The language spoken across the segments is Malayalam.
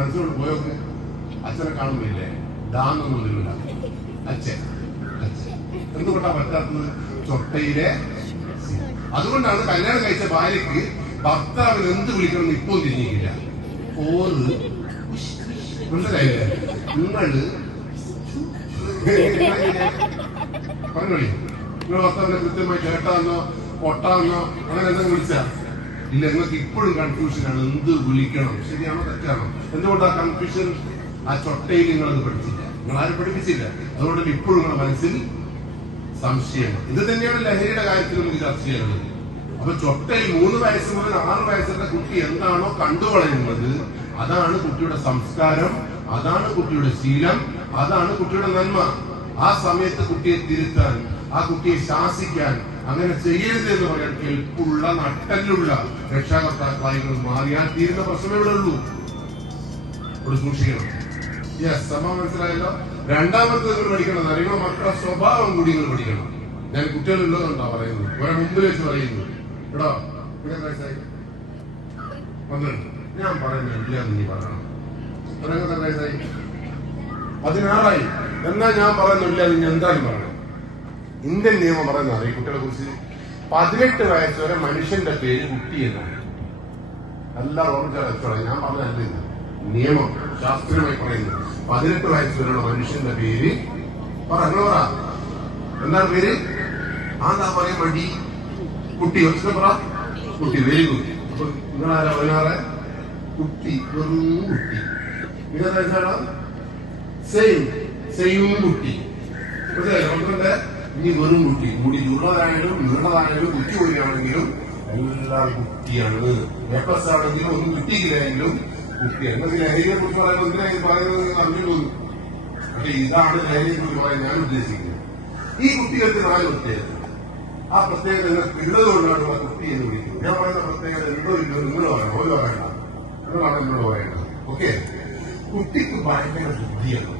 മനസ്സിലോട്ട് പോയൊക്കെ അച്ഛനെ കാണുന്നില്ലേ ദാന്നൊന്നും വരില്ല അച്ഛൻ അച്ഛൻ എന്തുകൊണ്ടാ പറ്റാത്തത്? ചൊട്ടയിലെ. അതുകൊണ്ടാണ് കല്യാണം കഴിച്ച ഭാര്യക്ക് ഭർത്താവിന് എന്ത് വിളിക്കണം ഇപ്പോൾ തിരിഞ്ഞിട്ടില്ല ഓറ്. മനസ്സിലായില്ലേ? നിങ്ങൾ പറഞ്ഞോളി. നിങ്ങൾ ഭർത്താവിനെ കൃത്യമായി ചേട്ടാന്നോ പൊട്ടാന്നോ അങ്ങനെ എന്തെങ്കിലും വിളിച്ചാ? ഇല്ല നിങ്ങൾക്ക് ഇപ്പോഴും കൺഫ്യൂഷനാണ് എന്ത് വിളിക്കണം. ശരിയാണോ തെറ്റാണോ? എന്തുകൊണ്ടാ കൺഫ്യൂഷൻ ആ ചൊട്ടയിൽ നിങ്ങളത് പഠിച്ചില്ല. നിങ്ങൾ ആരും പഠിപ്പിച്ചില്ല. അതുകൊണ്ട് ഇപ്പോഴും നിങ്ങളുടെ മനസ്സിൽ സംശയം. ഇത് തന്നെയാണ് ലഹരിയുടെ കാര്യത്തിൽ നമുക്ക് ചർച്ച ചെയ്യുന്നത് അപ്പൊ ചൊട്ടയിൽ മൂന്ന് വയസ്സ് മുതൽ ആറ് വയസ്സുള്ള കുട്ടി എന്താണോ കണ്ടുകളയുന്നത് അതാണ് കുട്ടിയുടെ സംസ്കാരം അതാണ് കുട്ടിയുടെ ശീലം അതാണ് കുട്ടിയുടെ നന്മ. ആ സമയത്ത് കുട്ടിയെ തിരുത്താൻ ആ കുട്ടിയെ ശാസിക്കാൻ അങ്ങനെ ചെയ്യരുത് എന്ന് പറയാൻ കെൽപ്പുള്ള നട്ടലുള്ള രക്ഷാകർത്താക്കളായി മാറിയാൽ തീരുന്ന പ്രശ്നമേ ഇവിടെ ഉള്ളൂ. ഇവിടെ സൂക്ഷിക്കണം. യെസ് സമ മനസ്സിലായല്ലോ? രണ്ടാമത്തെ നിങ്ങൾ പഠിക്കണം. അറിയുമ്പോൾ മക്കളുടെ സ്വഭാവം കൂടി നിങ്ങൾ പഠിക്കണം. ഞാൻ കുട്ടികളുള്ളതുകൊണ്ടാ പറയുന്നത്. കുറെ മുമ്പിൽ വെച്ച് പറയുന്നു. എടോ പന്ത്രണ്ട്. ഞാൻ എന്ന് നീ പറയണം. വയസ്സായി? പതിനാറായി. എന്നാ ഞാൻ പറയുന്നില്ല നീ എന്തായാലും പറയണം. ഇന്ത്യൻ നിയമം പറയുന്നത് ഈ കുട്ടികളെ കുറിച്ച് പതിനെട്ട് വയസ്സ് വരെ മനുഷ്യന്റെ പേര് കുട്ടി എന്നാണ്. എല്ലാ ഓർമ്മിച്ചാൽ ഞാൻ പറഞ്ഞല്ല നിയമം ശാസ്ത്രീയമായി പറയുന്നത് പതിനെട്ട് വയസ്സ് വരെയുള്ള മനുഷ്യന്റെ പേര് പറ എന്താണ് പേര്? ആന്താ പറയാൻ മടി. കുട്ടി പറ. കുട്ടി വെരി ഗുഡ്. അപ്പൊ നിങ്ങളാരാ പതിനാറ്? കുട്ടി വെറും കുട്ടി. ഇതെന്താ സെയിം സെയിം കുട്ടി. മനസ്സിലായി? നമുക്കുണ്ട് ഇനി വെറും കുട്ടി. മുടി ചുള്ളതായാലും നീണ്ടതായാലും കുട്ടി പോലെയാണെങ്കിലും എല്ലാം കുട്ടിയാണ്. എപ്പസ് ആണെങ്കിലും ഒന്നും കിട്ടിയില്ലായെങ്കിലും കുട്ടിയാണ് എന്നാൽ ലഹരിയെ കുറിച്ച് പറയുന്നത് പറയുന്നത് അറിഞ്ഞു തോന്നുന്നു പക്ഷെ ഇതാണ് ലഹരിയെ കുറിച്ച് പറയാൻ ഞാൻ ഉദ്ദേശിക്കുന്നത്. ഈ കുട്ടികൾക്ക് നാല് പ്രത്യേകത. ആ പ്രത്യേകത എന്നെ ഉള്ളതുകൊണ്ടാണ് ആ കുട്ടി എന്ന് വിളിക്കുന്നത്. ഞാൻ പറയുന്ന പ്രത്യേകത എന്തോ ഇല്ലോ നിങ്ങൾ പറയണം. ഓരോ പറയണ്ട. നിങ്ങളാണ് എന്നോട് പറയേണ്ടത്. ഓക്കെ കുട്ടിക്ക് ഭയങ്കര ബുദ്ധിയാണ്.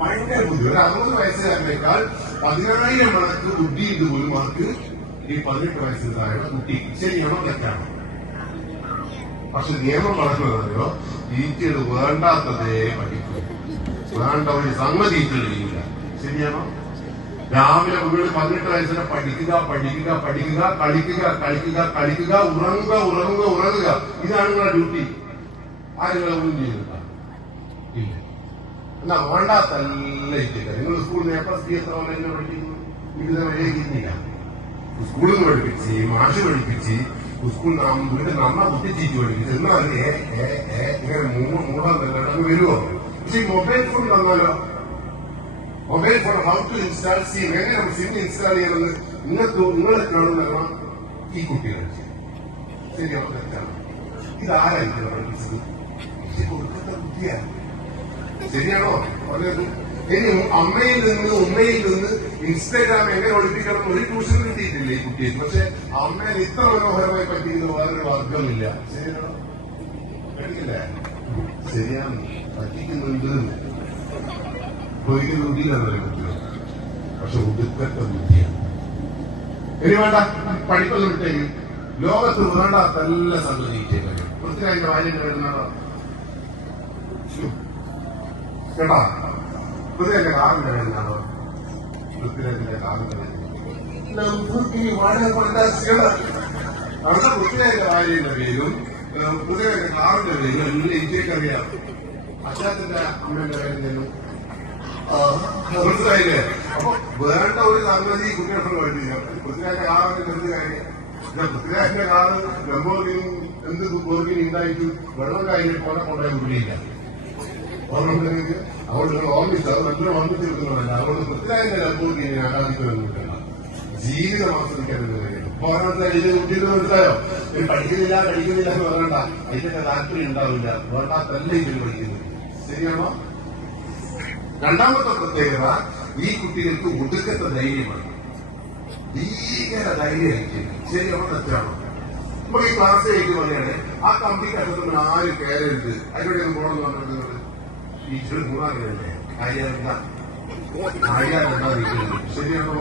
ഭയങ്കര ബുദ്ധി ഒരു അറുപത് വയസ്സുകാരനേക്കാൾ പതിനായിരം മടക്ക് ബുദ്ധി ഇത് പോലും അവർക്ക് ഈ പതിനെട്ട് വയസ്സിൽ കുട്ടി. ശരിയാണോ തെറ്റാണോ. പക്ഷെ നിയമം പറഞ്ഞതോ ടീച്ചർ വേണ്ടാത്തതേ പഠിക്കും. വേണ്ട ഒരു സംഗതി ചെയ്യില്ല ശരിയാണോ രാവിലെ വീട് പതിനെട്ട് വയസ്സിനെ പഠിക്കുക പഠിക്കുക പഠിക്കുക കളിക്കുക കളിക്കുക കളിക്കുക ഉറങ്ങുക ഉറങ്ങുക ഉറങ്ങുക. ഇതാണ് നിങ്ങളുടെ ഡ്യൂട്ടി. ആരും ഒന്നും ചെയ്യുന്നില്ല എന്നാ വേണ്ടാത്തല്ല ഇല്ല നിങ്ങൾ സ്കൂളിൽ എ പ്ലസ് ബി എസ് ഓൺലൈനിൽ പഠിക്കുന്നു? ഇത് വഴിയേക്കില്ല സ്കൂളിൽ നിന്ന് പഠിപ്പിച്ച് മാഷ് പഠിപ്പിച്ച് സ്കൂളിൽ വീട് നമ്മ കുത്തിച്ചീറ്റ് പഠിപ്പിച്ച്. ഏ ഇങ്ങനെ മൂന്ന് മൂന്നാം തന്നെ വരുമോ പക്ഷെ മൊബൈൽ ഫോൺ വന്നാലോ mobile phone how to install ചെയ്യും എങ്ങനെ സിം ഇൻസ്റ്റാൾ ചെയ്യണമെന്ന് നിങ്ങൾക്ക് നിങ്ങളെ കാണുന്ന ഈ കുട്ടികൾ ശരിയാണോ തെറ്റാണ്? ഇതാരായിരിക്കും പഠിപ്പിച്ചത്? കൊടുക്കുന്ന ബുദ്ധിയാണ് ശരിയാണോ? പറഞ്ഞത് ഇനി അമ്മയിൽ നിന്ന് ഉമ്മയിൽ നിന്ന് ഇൻസ്റ്റാഗ്രാം എങ്ങനെ ഒളിപ്പിക്കണം ഒരു ട്യൂഷൻ കിട്ടിയിട്ടില്ല ഈ കുട്ടിയിൽ പക്ഷെ അമ്മയിൽ ഇത്ര മനോഹരമായി പറ്റിയത് വേറൊരു വർഗമില്ല ശരിയാണോ? കേട്ടില്ലേ ശരിയാണ്. പറ്റിക്കുന്നുണ്ട് പക്ഷെ ഉടുക്കത്തെ ബുദ്ധിയാണ് ഇനി വേണ്ട പഠിപ്പൊന്നും വിട്ടേക്ക്. ലോകത്ത് വേണ്ടാത്ത എല്ലാ സംഗതി പൃഥ്വിരാജിന്റെ വാല്യം വരുന്നതോ കേട്ടോ. പൃഥ്വിരാജിന്റെ കാറിന്റെ കഴിഞ്ഞാണ് പൃഥ്വിരാജിന്റെ വാടക കൊടുത്ത അവിടെ ഭാര്യയുടെ പേരും പൃഥ്വിരാജിന്റെ കാറിന്റെ പേരും എല്ലാം അച്ഛാത്തിന്റെ അമ്മയുടെ പേരും മനസ്സിലായില്ലേ? അപ്പൊ വേണ്ട ഒരു സംഗതി കുട്ടികൾക്ക് വേണ്ടി. പൃഥ്വിരാജിന്റെ കാറിന്റെ എന്ത് കാര്യം? പൃഥ്വിരാജിന്റെ കാറ് ലംബോർഗിനി എന്ത് ബോർഗിനി ഉണ്ടായിട്ടും വെള്ളം കാര്യം പോലെ കൊണ്ടുപോയി വിടിയില്ല ഓർമ്മയുണ്ടെങ്കിൽ അതുകൊണ്ട് നിങ്ങൾ ഓർമ്മിച്ചു അത് നല്ല ഓർമ്മിച്ച് വെക്കുന്നതല്ല അതുകൊണ്ട് പൃഥ്വിരാജിന്റെ ലംബോർഗിനി ആരാധിക്കുന്നത് കിട്ടില്ല ജീവിതം ആസ്വദിക്കാൻ ഓരോരുത്തർ ഇത് കുട്ടികൾ മനസ്സിലായോ ഇത് പഠിക്കുന്നില്ല പഠിക്കുന്നില്ല എന്ന് പറയണ്ട അതിന്റെ താല്പര്യം ഉണ്ടാവില്ല വേണ്ടാത്തല്ല ഇതിൽ പഠിക്കുന്നത് ശരിയാണോ രണ്ടാമത്തെ പ്രത്യേകത ഈ കുട്ടികൾക്ക് ഒടുക്കത്തെ ധൈര്യമാണ് ഭീകര ധൈര്യമായിരിക്കും ശരിയാണോ തെറ്റാണോ നമുക്ക് ഈ ക്ലാസ് കഴിഞ്ഞ് പറഞ്ഞാണ് ആ കമ്പി നമ്മൾ ആരും കയറരുത് അതിലൂടെ പോകണമെന്ന് പറഞ്ഞിട്ട് ശരിയാണോ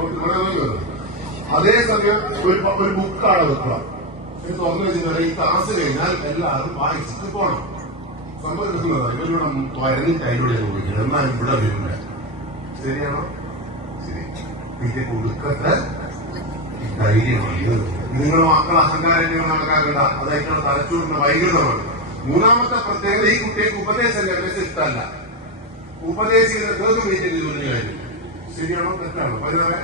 അതേസമയം ഒരു ഒരു ബുക്കാണ് എന്ന് തുറന്നു വെച്ചാൽ ഈ ക്ലാസ് കഴിഞ്ഞാൽ എല്ലാവരും വായിച്ചിട്ട് പോകണം സമ്മതിക്കുന്നതാണ് ഇവരിവിടെ വരഞ്ഞിട്ട് അതിലൂടെ ഉപയോഗിക്കുന്നത് എന്നാൽ ഇവിടെ വരുന്നത് ശരിയാണോ? ശരി. ഇതിന്റെ കൊടുക്കത്തെ ധൈര്യമാണ് നിങ്ങൾ മക്കൾ അഹങ്കാരം നടക്കാറുണ്ട. അതായിട്ടുള്ള തലച്ചോറിന്റെ വൈകൃതമാണ്. മൂന്നാമത്തെ പ്രത്യേകത ഈ കുട്ടിക്ക് ഉപദേശം ലഭിച്ച ഇഷ്ടമല്ല. ഉപദേശിക്കുന്ന ഏത് മീറ്റിംഗിൽ കാര്യം ശരിയാണോ തെറ്റാണോ? പതിനാറ്